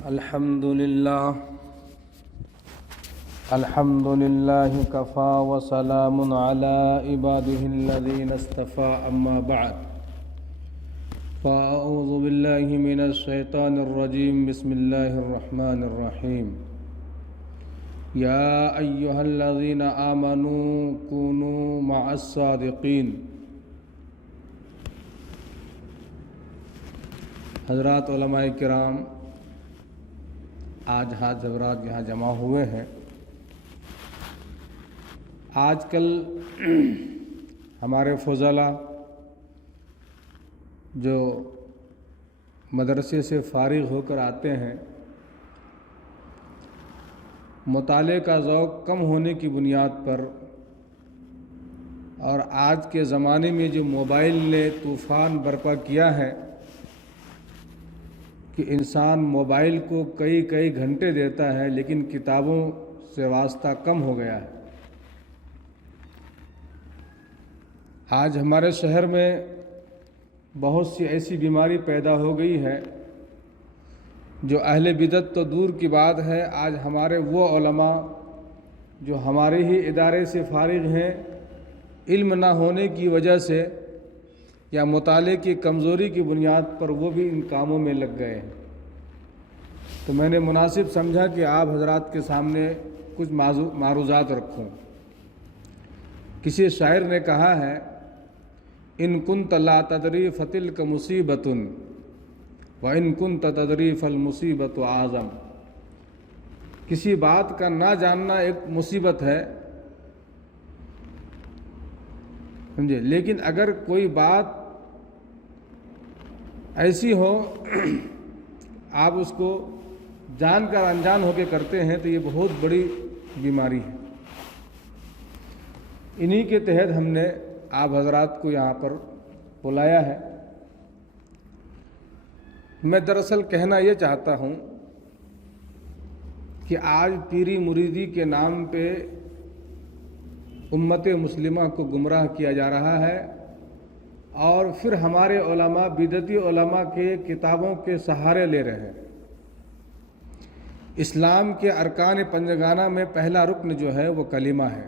الحمد لله كفى وسلام على عباده الذين اصطفى أما بعد فأعوذ بالله من الشيطان الرجيم بسم الله الرحمن الرحيم يا أيها الذين آمنوا كونوا مع الصادقين۔ حضرات علماء کرام، آج حضرات یہاں جمع ہوئے ہیں۔ آج کل ہمارے فضلاء جو مدرسے سے فارغ ہو کر آتے ہیں، مطالعے کا ذوق کم ہونے کی بنیاد پر اور آج کے زمانے میں جو موبائل نے طوفان برپا کیا ہے کہ انسان موبائل کو کئی گھنٹے دیتا ہے لیکن کتابوں سے واسطہ کم ہو گیا ہے۔ آج ہمارے شہر میں بہت سی ایسی بیماری پیدا ہو گئی ہے جو اہل بدعت تو دور کی بات ہے، آج ہمارے وہ علماء جو ہمارے ہی ادارے سے فارغ ہیں، علم نہ ہونے کی وجہ سے یا مطالعے کی کمزوری کی بنیاد پر وہ بھی ان کاموں میں لگ گئے ہیں۔ تو میں نے مناسب سمجھا کہ آپ حضرات کے سامنے کچھ معروضات رکھوں۔ کسی شاعر نے کہا ہے، ان کنت لا تدری فتلک مصیبۃ وان کنت تدری فالمصیبۃ اعظم۔ کسی بات کا نہ جاننا ایک مصیبت ہے، سمجھے، لیکن اگر کوئی بات ایسی ہو آپ اس کو جان کر انجان ہو کے کرتے ہیں تو یہ بہت بڑی بیماری ہے۔ انہی کے تحت ہم نے آپ حضرات کو یہاں پر بلایا ہے۔ میں دراصل کہنا یہ چاہتا ہوں کہ آج پیری مریدی کے نام پہ امت مسلمہ کو گمراہ کیا جا رہا ہے، اور پھر ہمارے علماء بدعتی علماء کے کتابوں کے سہارے لے رہے ہیں۔ اسلام کے ارکان پنجگانہ میں پہلا رکن جو ہے وہ کلمہ ہے۔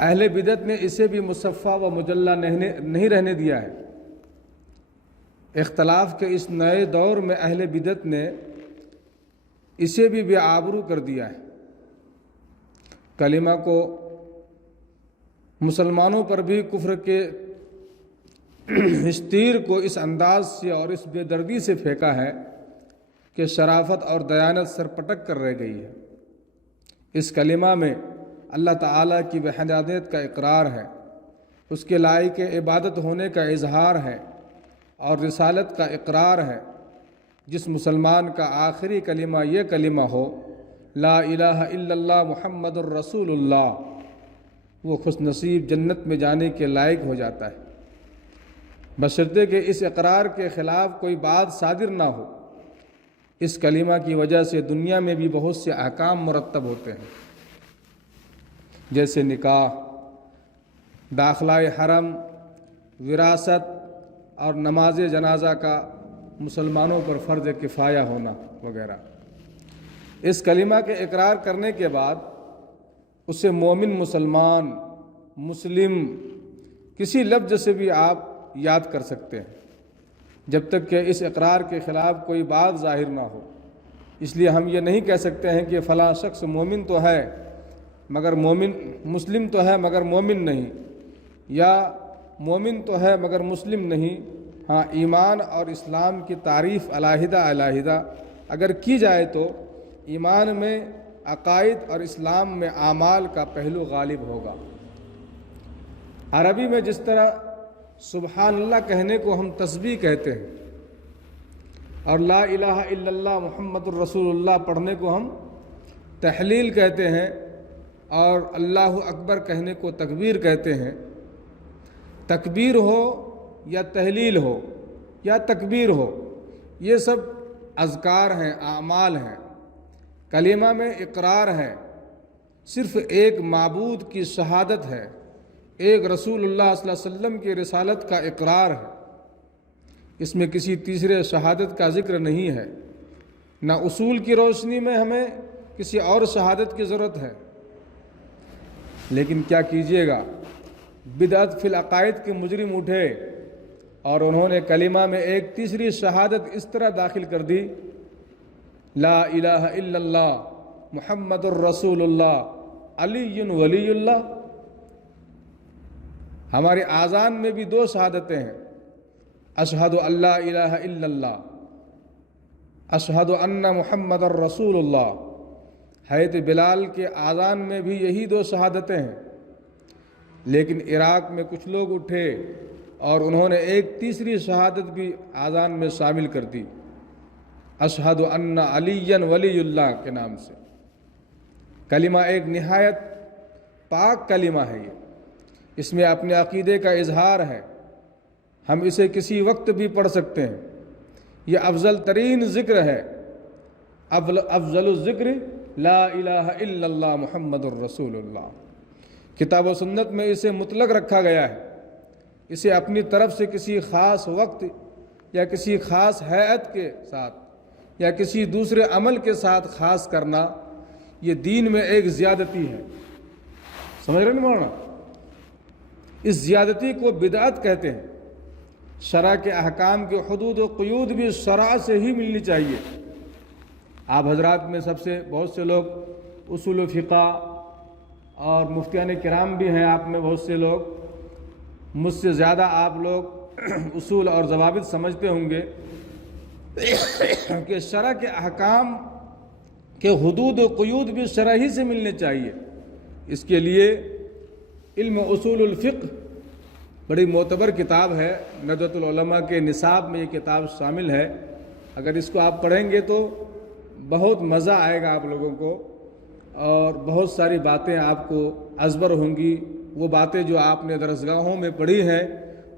اہل بدعت نے اسے بھی مصفہ و مجلہ نہیں رہنے دیا ہے۔ اختلاف کے اس نئے دور میں اہل بدعت نے اسے بھی بے آبرو کر دیا ہے۔ کلمہ کو مسلمانوں پر بھی کفر کے اس تیر کو اس انداز سے اور اس بے دردی سے پھینکا ہے کہ شرافت اور دیانت سر پٹک کر رہ گئی ہے۔ اس کلمہ میں اللہ تعالیٰ کی وحدانیت کا اقرار ہے، اس کے لائق عبادت ہونے کا اظہار ہے اور رسالت کا اقرار ہے۔ جس مسلمان کا آخری کلمہ یہ کلمہ ہو، لا الہ الا اللہ محمد الرسول اللہ، وہ خوش نصیب جنت میں جانے کے لائق ہو جاتا ہے، بشرطے کہ اس اقرار کے خلاف کوئی بات صادر نہ ہو۔ اس کلمہ کی وجہ سے دنیا میں بھی بہت سے احکام مرتب ہوتے ہیں، جیسے نکاح، داخلہ حرم، وراثت اور نماز جنازہ کا مسلمانوں پر فرض کفایہ ہونا وغیرہ۔ اس کلمہ کے اقرار کرنے کے بعد اسے مومن، مسلمان، مسلم کسی لفظ سے بھی آپ یاد کر سکتے ہیں، جب تک کہ اس اقرار کے خلاف کوئی بات ظاہر نہ ہو۔ اس لیے ہم یہ نہیں کہہ سکتے ہیں کہ فلاں شخص مومن تو ہے مگر مسلم تو ہے مگر مومن نہیں، یا مومن تو ہے مگر مسلم نہیں۔ ہاں، ایمان اور اسلام کی تعریف علیحدہ اگر کی جائے تو ایمان میں عقائد اور اسلام میں اعمال کا پہلو غالب ہوگا۔ عربی میں جس طرح سبحان اللہ کہنے کو ہم تسبیح کہتے ہیں اور لا الہ الا اللہ محمد الرسول اللہ پڑھنے کو ہم تحلیل کہتے ہیں اور اللہ اکبر کہنے کو تکبیر کہتے ہیں، تکبیر ہو یا تحلیل ہو یا تکبیر ہو، یہ سب اذکار ہیں، اعمال ہیں۔ کلمہ میں اقرار ہے، صرف ایک معبود کی شہادت ہے، ایک رسول اللہ صلی اللہ علیہ وسلم کی رسالت کا اقرار ہے، اس میں کسی تیسرے شہادت کا ذکر نہیں ہے۔ نہ اصول کی روشنی میں ہمیں کسی اور شہادت کی ضرورت ہے۔ لیکن کیا کیجیے گا، بدعت فی العقائد کے مجرم اٹھے اور انہوں نے کلمہ میں ایک تیسری شہادت اس طرح داخل کر دی، لا الہ الا اللہ محمد الرسول اللہ علی ولی اللہ۔ ہماری آذان میں بھی دو شہادتیں ہیں، اشہد ان لا الہ الا اللہ، اشہد ان محمد الرسول اللہ۔ حضرت بلال کے آذان میں بھی یہی دو شہادتیں ہیں، لیکن عراق میں کچھ لوگ اٹھے اور انہوں نے ایک تیسری شہادت بھی آذان میں شامل کر دی، اشہد ان علی ولی اللہ کے نام سے۔ کلمہ ایک نہایت پاک کلمہ ہے، اس میں اپنے عقیدے کا اظہار ہے، ہم اسے کسی وقت بھی پڑھ سکتے ہیں۔ یہ افضل ترین ذکر ہے، افضل الذکر لا الہ الا اللہ محمد الرسول اللہ۔ کتاب و سنت میں اسے مطلق رکھا گیا ہے، اسے اپنی طرف سے کسی خاص وقت یا کسی خاص ہیئت کے ساتھ یا کسی دوسرے عمل کے ساتھ خاص کرنا، یہ دین میں ایک زیادتی ہے۔ سمجھ رہے ہیں مولانا؟ اس زیادتی کو بدعت کہتے ہیں۔ شرع کے احکام کے حدود و قیود بھی شرع سے ہی ملنی چاہیے۔ آپ حضرات میں سب سے بہت سے لوگ اصول و فقہ اور مفتیان کرام بھی ہیں، آپ میں بہت سے لوگ، مجھ سے زیادہ آپ لوگ اصول اور ضوابط سمجھتے ہوں گے کہ شرع کے احکام کے حدود و قیود بھی شرع ہی سے ملنے چاہیے۔ اس کے لیے علم اصول الفقہ بڑی معتبر کتاب ہے، ندوۃ العلماء کے نصاب میں یہ کتاب شامل ہے۔ اگر اس کو آپ پڑھیں گے تو بہت مزہ آئے گا آپ لوگوں کو، اور بہت ساری باتیں آپ کو ازبر ہوں گی۔ وہ باتیں جو آپ نے درسگاہوں میں پڑھی ہیں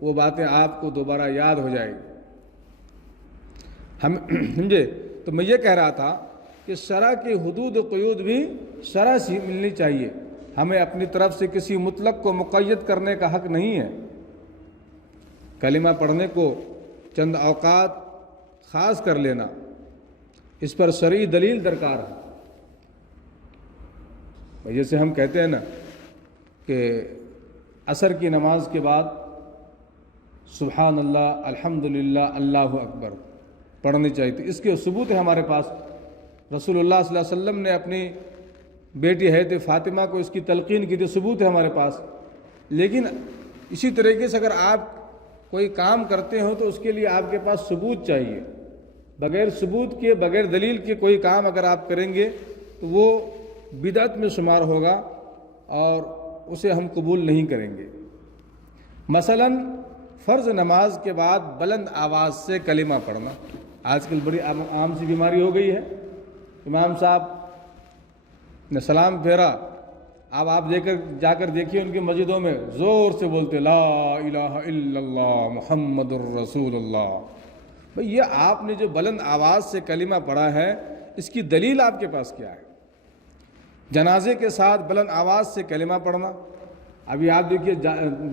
وہ باتیں آپ کو دوبارہ یاد ہو جائیں گی۔ ہم سمجھے؟ تو میں یہ کہہ رہا تھا کہ شرع کی حدود و قیود بھی شرع سے ملنی چاہیے، ہمیں اپنی طرف سے کسی مطلق کو مقید کرنے کا حق نہیں ہے۔ کلمہ پڑھنے کو چند اوقات خاص کر لینا، اس پر شرعی دلیل درکار ہے۔ جیسے ہم کہتے ہیں نا کہ عصر کی نماز کے بعد سبحان اللہ الحمدللہ اللہ اکبر پڑھنی چاہیے، تو اس کے ثبوت ہے ہمارے پاس۔ رسول اللہ صلی اللہ علیہ وسلم نے اپنی بیٹی حضرت فاطمہ کو اس کی تلقین کی تھی، ثبوت ہے ہمارے پاس۔ لیکن اسی طریقے سے اگر آپ کوئی کام کرتے ہو تو اس کے لیے آپ کے پاس ثبوت چاہیے۔ بغیر ثبوت کے، بغیر دلیل کے کوئی کام اگر آپ کریں گے تو وہ بدعت میں شمار ہوگا اور اسے ہم قبول نہیں کریں گے۔ مثلا فرض نماز کے بعد بلند آواز سے کلمہ پڑھنا آج کل بڑی عام سی بیماری ہو گئی ہے۔ امام صاحب نے سلام پھیرا، اب آپ جا کر دیکھیے ان کی مسجدوں میں زور سے بولتے لا الہ الا اللہ محمد الرسول اللہ۔ بھئی یہ آپ نے جو بلند آواز سے کلمہ پڑھا ہے اس کی دلیل آپ کے پاس کیا ہے؟ جنازے کے ساتھ بلند آواز سے کلمہ پڑھنا، ابھی آپ دیکھیے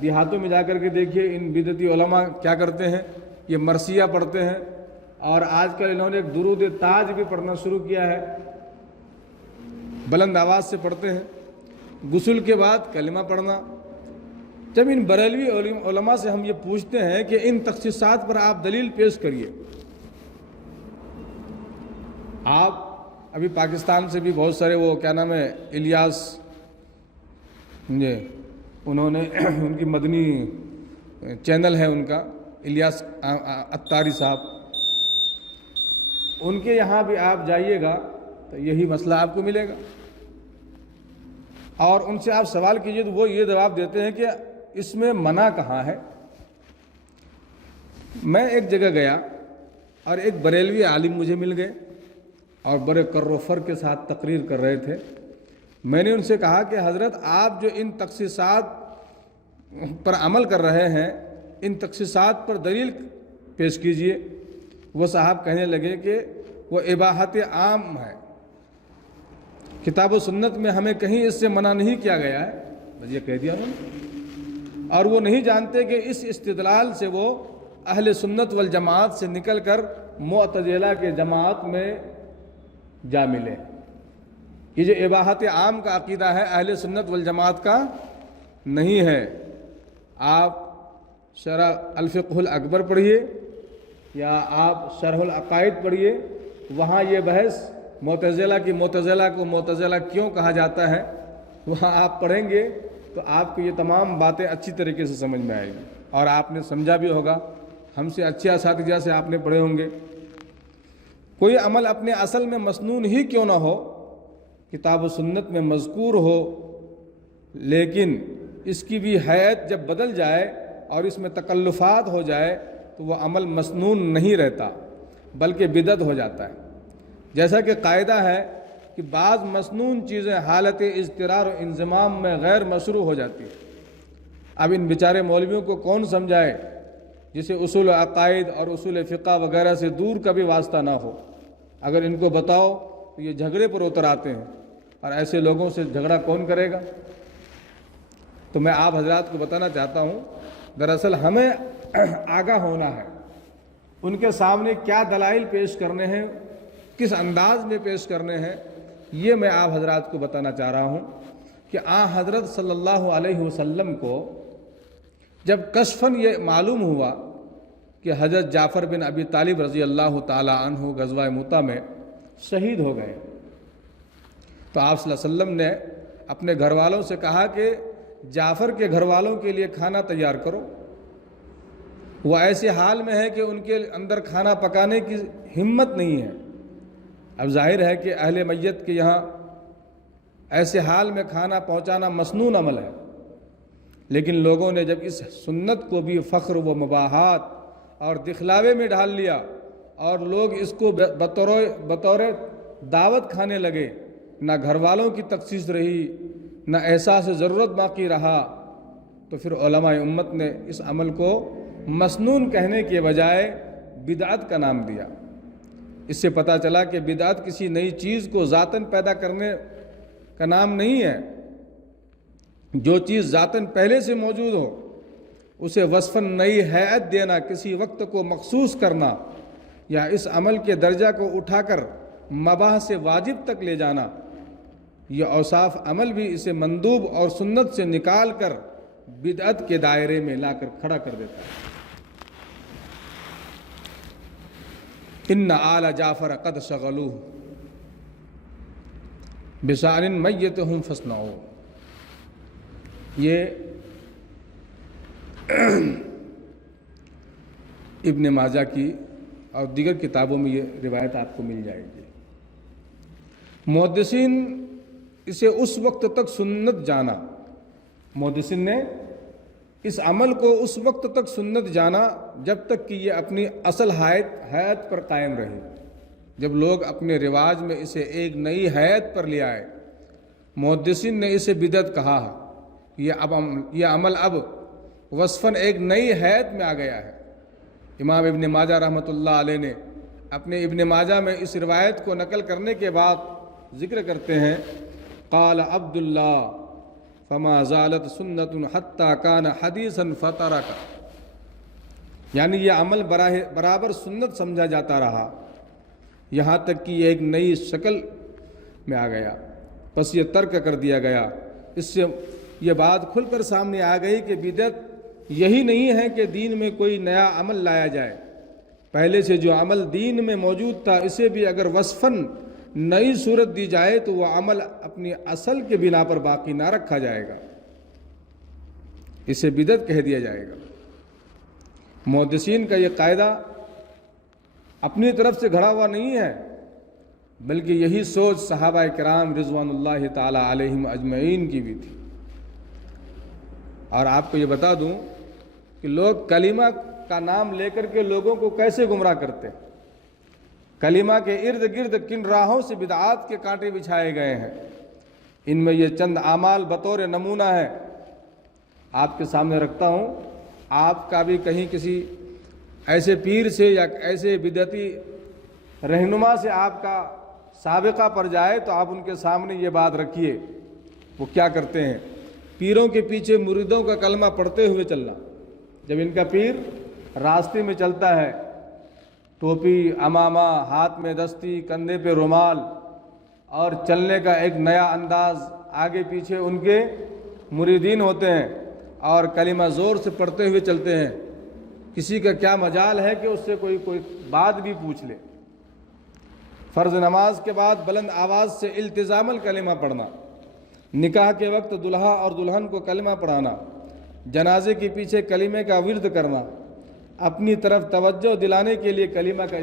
دیہاتوں میں جا کر کے دیکھیے ان بدعتی علماء کیا کرتے ہیں، یہ مرثیہ پڑھتے ہیں، اور آج کل انہوں نے ایک درود تاج بھی پڑھنا شروع کیا ہے، بلند آواز سے پڑھتے ہیں۔ غسل کے بعد کلمہ پڑھنا۔ جب ان بریلوی علماء سے ہم یہ پوچھتے ہیں کہ ان تخصیصات پر آپ دلیل پیش کریے، آپ ابھی پاکستان سے بھی بہت سارے وہ کیا نام ہے الیاس، انہوں نے ان کی مدنی چینل ہے ان کا، الیاس اتاری صاحب، ان کے یہاں بھی آپ جائیے گا تو یہی مسئلہ آپ کو ملے گا، اور ان سے آپ سوال کیجئے تو وہ یہ جواب دیتے ہیں کہ اس میں منع کہاں ہے۔ میں ایک جگہ گیا اور ایک بریلوی عالم مجھے مل گئے اور بڑے کر و فر کے ساتھ تقریر کر رہے تھے۔ میں نے ان سے کہا کہ حضرت آپ جو ان تخصیصات پر عمل کر رہے ہیں ان تخصیصات پر دلیل پیش کیجئے۔ وہ صاحب کہنے لگے کہ وہ اباحت عام ہے، کتاب و سنت میں ہمیں کہیں اس سے منع نہیں کیا گیا ہے، بس یہ کہہ دیا انہوں نے، اور وہ نہیں جانتے کہ اس استدلال سے وہ اہل سنت والجماعت سے نکل کر معتزلہ کے جماعت میں جا ملے۔ یہ جو اباحت عام کا عقیدہ ہے اہل سنت والجماعت کا نہیں ہے۔ آپ شرح الفقہ الاکبر پڑھیے یا آپ شرح العقائد پڑھیے، وہاں یہ بحث معتزلہ کی معتزلہ کو معتزلہ کیوں کہا جاتا ہے، وہاں آپ پڑھیں گے تو آپ کو یہ تمام باتیں اچھی طریقے سے سمجھ میں آئیں گی، اور آپ نے سمجھا بھی ہوگا، ہم سے اچھے اساتذہ سے آپ نے پڑھے ہوں گے۔ کوئی عمل اپنے اصل میں مسنون ہی کیوں نہ ہو، کتاب و سنت میں مذکور ہو، لیکن اس کی بھی حیت جب بدل جائے اور اس میں تکلفات ہو جائے تو وہ عمل مسنون نہیں رہتا بلکہ بدعت ہو جاتا ہے۔ جیسا کہ قاعدہ ہے کہ بعض مسنون چیزیں حالت اضطرار و انضمام میں غیر مشروع ہو جاتی ہیں۔ اب ان بیچارے مولویوں کو کون سمجھائے جسے اصول عقائد اور اصول فقہ وغیرہ سے دور کا بھی واسطہ نہ ہو، اگر ان کو بتاؤ تو یہ جھگڑے پر اتر آتے ہیں، اور ایسے لوگوں سے جھگڑا کون کرے گا؟ تو میں آپ حضرات کو بتانا چاہتا ہوں، دراصل ہمیں آگاہ ہونا ہے، ان کے سامنے کیا دلائل پیش کرنے ہیں، کس انداز میں پیش کرنے ہیں، یہ میں آپ حضرات کو بتانا چاہ رہا ہوں کہ حضرت صلی اللہ علیہ وسلم کو جب کشفاً یہ معلوم ہوا کہ حضرت جعفر بن ابی طالب رضی اللہ تعالی عنہ غزوہ مؤتہ میں شہید ہو گئے، تو آپ صلی اللہ علیہ وسلم نے اپنے گھر والوں سے کہا کہ جعفر کے گھر والوں کے لیے کھانا تیار کرو۔ وہ ایسے حال میں ہے کہ ان کے اندر کھانا پکانے کی ہمت نہیں ہے۔ اب ظاہر ہے کہ اہل میت کے یہاں ایسے حال میں کھانا پہنچانا مسنون عمل ہے، لیکن لوگوں نے جب اس سنت کو بھی فخر و مباحات اور دکھلاوے میں ڈال لیا اور لوگ اس کو بطور دعوت کھانے لگے، نہ گھر والوں کی تخصیص رہی، نہ احساس ضرورت باقی رہا، تو پھر علماء امت نے اس عمل کو مسنون کہنے کے بجائے بدعت کا نام دیا۔ اس سے پتہ چلا کہ بدعت کسی نئی چیز کو ذاتاً پیدا کرنے کا نام نہیں ہے۔ جو چیز ذاتاً پہلے سے موجود ہو اسے وصفاً نئی حیت دینا، کسی وقت کو مخصوص کرنا، یا اس عمل کے درجہ کو اٹھا کر مباح سے واجب تک لے جانا، یہ اوصاف عمل بھی اسے مندوب اور سنت سے نکال کر بدعت کے دائرے میں لا کر کھڑا کر دیتا ہے۔ ان آل جعفر قد شغلوہ بشأن میتہم فاصنعوا، یہ ابن ماجہ کی اور دیگر کتابوں میں یہ روایت آپ کو مل جائے گی۔ محدثین اسے اس وقت تک سنت جانا، محدثین نے اس عمل کو اس وقت تک سنت جانا جب تک کہ یہ اپنی اصل حیت پر قائم رہی۔ جب لوگ اپنے رواج میں اسے ایک نئی حیت پر لے آئے، محدثین نے اسے بدعت کہا، یہ عمل اب وصفاً ایک نئی حیت میں آ گیا ہے۔ امام ابن ماجہ رحمۃ اللہ علیہ نے اپنے ابن ماجہ میں اس روایت کو نقل کرنے کے بعد ذکر کرتے ہیں، قال عبداللہ فما زالت سنت حتی کان حدیثا فترک، یعنی یہ عمل برابر سنت سمجھا جاتا رہا یہاں تک کہ یہ ایک نئی شکل میں آ گیا، پس یہ ترک کر دیا گیا۔ اس سے یہ بات کھل کر سامنے آ گئی کہ بدعت یہی نہیں ہے کہ دین میں کوئی نیا عمل لایا جائے، پہلے سے جو عمل دین میں موجود تھا اسے بھی اگر وصفاً نئی صورت دی جائے تو وہ عمل اپنی اصل کے بنا پر باقی نہ رکھا جائے گا، اسے بدعت کہہ دیا جائے گا۔ محدثین کا یہ قاعدہ اپنی طرف سے گھڑا ہوا نہیں ہے، بلکہ یہی سوچ صحابہ کرام رضوان اللہ تعالی علیہم اجمعین کی بھی تھی۔ اور آپ کو یہ بتا دوں کہ لوگ کلمہ کا نام لے کر کے لوگوں کو کیسے گمراہ کرتے ہیں۔ کلمہ کے ارد گرد کن راہوں سے بدعات کے کانٹے بچھائے گئے ہیں، ان میں یہ چند اعمال بطور نمونہ ہے آپ کے سامنے رکھتا ہوں۔ آپ کا بھی کہیں کسی ایسے پیر سے یا ایسے بدعتی رہنما سے آپ کا سابقہ پڑ جائے تو آپ ان کے سامنے یہ بات رکھیے، وہ کیا کرتے ہیں، پیروں کے پیچھے مریدوں کا کلمہ پڑھتے ہوئے چلنا۔ جب ان کا پیر راستے میں چلتا ہے، ٹوپی، عمامہ، ہاتھ میں دستی، کندھے پہ رومال، اور چلنے کا ایک نیا انداز، آگے پیچھے ان کے مریدین ہوتے ہیں اور کلمہ زور سے پڑھتے ہوئے چلتے ہیں، کسی کا کیا مجال ہے کہ اس سے کوئی بات بھی پوچھ لے۔ فرض نماز کے بعد بلند آواز سے التزام الکلمہ پڑھنا، نکاح کے وقت دلہا اور دلہن کو کلمہ پڑھانا، جنازے کے پیچھے کلمے کا ورد کرنا، اپنی طرف توجہ دلانے کے لیے کلمہ کا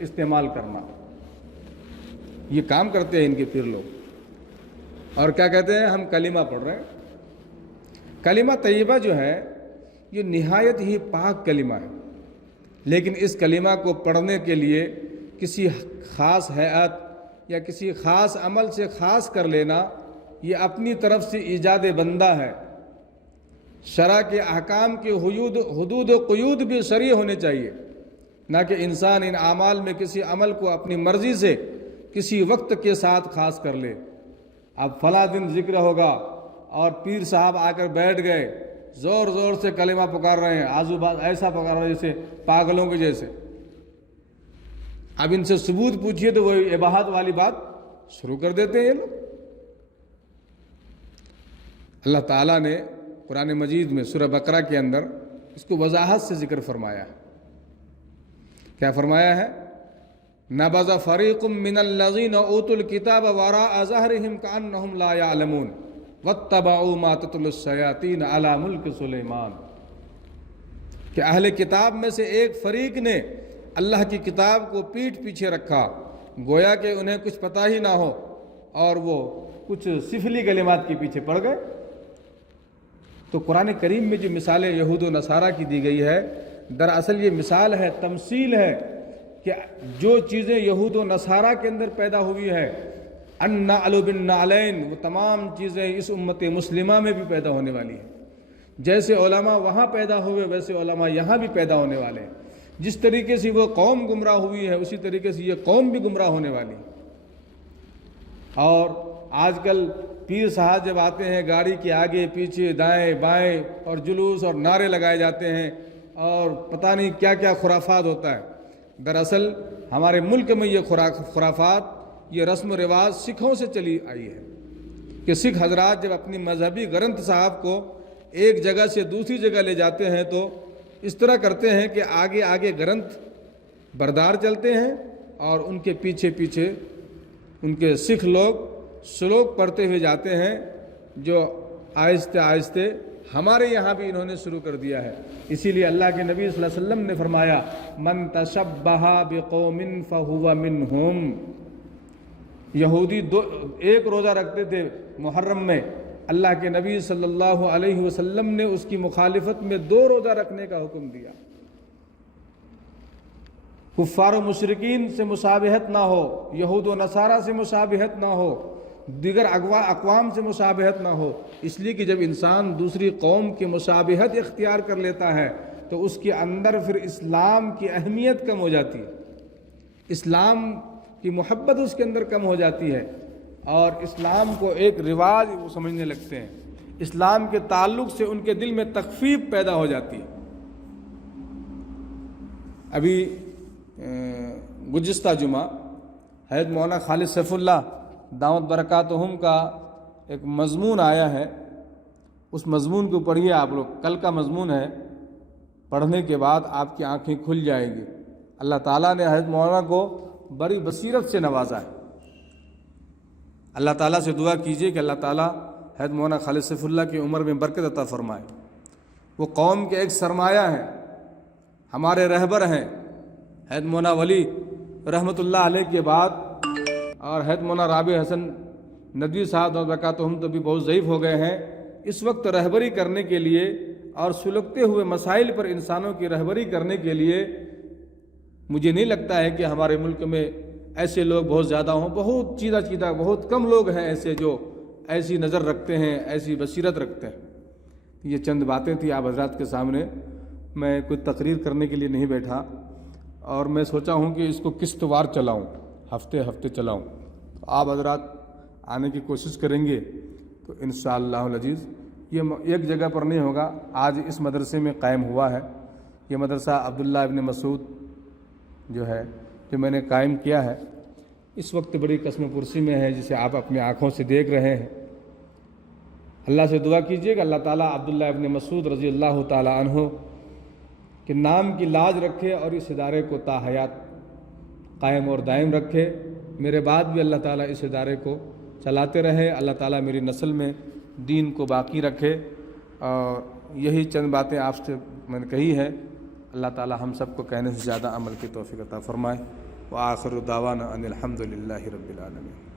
استعمال کرنا، یہ کام کرتے ہیں ان کے پیر لوگ۔ اور کیا کہتے ہیں؟ ہم کلمہ پڑھ رہے ہیں۔ کلمہ طیبہ جو ہے یہ نہایت ہی پاک کلمہ ہے، لیکن اس کلمہ کو پڑھنے کے لیے کسی خاص ہیئت یا کسی خاص عمل سے خاص کر لینا یہ اپنی طرف سے ایجاد بندہ ہے۔ شرع کے احکام کے حدود و قیود بھی شرعی ہونے چاہیے، نہ کہ انسان ان اعمال میں کسی عمل کو اپنی مرضی سے کسی وقت کے ساتھ خاص کر لے۔ اب فلاں دن ذکر ہوگا اور پیر صاحب آ کر بیٹھ گئے، زور زور سے کلمہ پکار رہے ہیں، آزو باز ایسا پکار رہے ہیں جیسے پاگلوں کے جیسے۔ اب ان سے ثبوت پوچھیے تو وہ اباحت والی بات شروع کر دیتے ہیں یہ لوگ۔ اللہ تعالیٰ نے قرآن مجید میں سورہ بقرہ کے اندر اس کو وضاحت سے ذکر فرمایا ہے۔ کیا فرمایا ہے؟ نبذ فریق من الذین اوتوا الکتاب وراء ظہرہم کأنہم لا یعلمون واتبعوا ما تتلو الشیاطین علی ملک سلیمان، کہ اہل کتاب میں سے ایک فریق نے اللہ کی کتاب کو پیٹھ پیچھے رکھا، گویا کہ انہیں کچھ پتہ ہی نہ ہو، اور وہ کچھ سفلی کلمات کے پیچھے پڑ گئے۔ تو قرآن کریم میں جو مثالیں یہود و نصارہ کی دی گئی ہے، دراصل یہ مثال ہے، تمثیل ہے کہ جو چیزیں یہود و نصارہ کے اندر پیدا ہوئی ہے، النعل بالنعلین، وہ تمام چیزیں اس امت مسلمہ میں بھی پیدا ہونے والی ہیں۔ جیسے علماء وہاں پیدا ہوئے ویسے علماء یہاں بھی پیدا ہونے والے ہیں۔ جس طریقے سے وہ قوم گمراہ ہوئی ہے اسی طریقے سے یہ قوم بھی گمراہ ہونے والی ہے۔ اور آج کل پیر صاحب جب آتے ہیں گاڑی کے آگے پیچھے دائیں بائیں اور جلوس اور نعرے لگائے جاتے ہیں اور پتہ نہیں کیا کیا خرافات ہوتا ہے۔ دراصل ہمارے ملک میں یہ خرافات، یہ رسم و رواج سکھوں سے چلی آئی ہے کہ سکھ حضرات جب اپنی مذہبی گرنتھ صاحب کو ایک جگہ سے دوسری جگہ لے جاتے ہیں تو اس طرح کرتے ہیں کہ آگے آگے گرنتھ بردار چلتے ہیں اور ان کے پیچھے پیچھے ان کے سکھ لوگ شلوک پڑھتے ہوئے جاتے ہیں، جو آہستہ آہستہ ہمارے یہاں بھی انہوں نے شروع کر دیا ہے۔ اسی لیے اللہ کے نبی صلی اللہ علیہ وسلم نے فرمایا من تشبہ بقوم فہو منہم۔ یہودی ایک روزہ رکھتے تھے محرم میں، اللہ کے نبی صلی اللہ علیہ وسلم نے اس کی مخالفت میں 2 روزہ رکھنے کا حکم دیا۔ کفار و مشرکین سے مشابہت نہ ہو، یہود و نصارہ سے مشابہت نہ ہو، دیگر اقوام سے مشابہت نہ ہو، اس لیے کہ جب انسان دوسری قوم کی مشابہت اختیار کر لیتا ہے تو اس کے اندر پھر اسلام کی اہمیت کم ہو جاتی ہے، اسلام کی محبت اس کے اندر کم ہو جاتی ہے اور اسلام کو ایک رواج وہ سمجھنے لگتے ہیں، اسلام کے تعلق سے ان کے دل میں تخفیف پیدا ہو جاتی ہے۔ ابھی گزشتہ جمعہ حضرت مولانا خالد سیف اللہ دعوت برکاتہم کا ایک مضمون آیا ہے، اس مضمون کو پڑھیے آپ لوگ، کل کا مضمون ہے، پڑھنے کے بعد آپ کی آنکھیں کھل جائیں گی۔ اللہ تعالیٰ نے حضرت مولانا کو بڑی بصیرت سے نوازا ہے۔ اللہ تعالیٰ سے دعا کیجیے کہ اللہ تعالیٰ حضرت مولانا خالد سیف اللہ کی عمر میں برکت عطا فرمائے۔ وہ قوم کے ایک سرمایہ ہیں، ہمارے رہبر ہیں۔ حضرت مولانا ولی رحمۃ اللہ علیہ کے بعد اور حضرت مولانا رابع حسن ندوی صاحب برکاتہم تو بھی بہت ضعیف ہو گئے ہیں، اس وقت رہبری کرنے کے لیے اور سلگتے ہوئے مسائل پر انسانوں کی رہبری کرنے کے لیے مجھے نہیں لگتا ہے کہ ہمارے ملک میں ایسے لوگ بہت زیادہ ہوں، بہت چیدہ بہت کم لوگ ہیں ایسے جو ایسی نظر رکھتے ہیں، ایسی بصیرت رکھتے ہیں۔ یہ چند باتیں تھیں آپ حضرات کے سامنے، میں کوئی تقریر کرنے کے لیے نہیں بیٹھا اور میں سوچا ہوں کہ اس کو قسط وار چلاؤں، ہفتے چلاؤں۔ تو آپ حضرات آنے کی کوشش کریں گے تو انشاءاللہ العزیز یہ ایک جگہ پر نہیں ہوگا۔ آج اس مدرسے میں قائم ہوا ہے یہ مدرسہ عبداللہ ابن مسعود جو ہے، جو میں نے قائم کیا ہے، اس وقت بڑی قسم پرسی میں ہے، جسے آپ اپنی آنکھوں سے دیکھ رہے ہیں۔ اللہ سے دعا کیجیے کہ اللہ تعالیٰ عبداللہ ابن مسعود رضی اللہ تعالیٰ عنہ کے نام کی لاج رکھے اور اس ادارے کو تا حیات قائم اور دائم رکھے۔ میرے بعد بھی اللہ تعالیٰ اس ادارے کو چلاتے رہے۔ اللہ تعالیٰ میری نسل میں دین کو باقی رکھے، اور یہی چند باتیں آپ سے میں نے کہی ہے۔ اللہ تعالیٰ ہم سب کو کہنے سے زیادہ عمل کی توفیق عطا فرمائے۔ وآخر دعوانا ان الحمد للہ رب العالمین۔